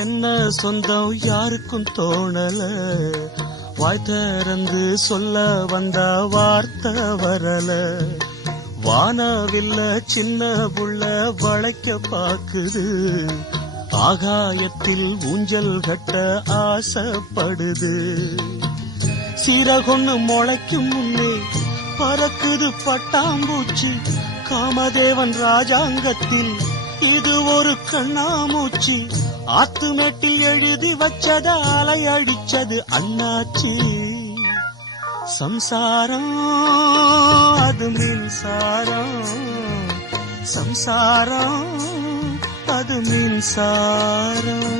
என்ன சொந்தம் யாருக்கும் தோணல, வாய் திறந்து சொல்ல வந்த வார்த்தை வரல. வானவில்ல சின்ன புள்ள வளைக்க பாக்குது, ஆகாயத்தில் ஊஞ்சல் கட்ட ஆசைப்படுது. சீரகொன்னு முளைக்கும் முன்னே பறக்குது பட்டாம்பூச்சி, காமதேவன் ராஜாங்கத்தில் இது ஒரு கண்ணாமூச்சி. ஆத்துமேட்டில் எழுதி வச்சத அலை அடிச்சது அண்ணாச்சி. சம்சாரம் அது மின்சாரம், சம்சாரம் அது மின்சாரம்.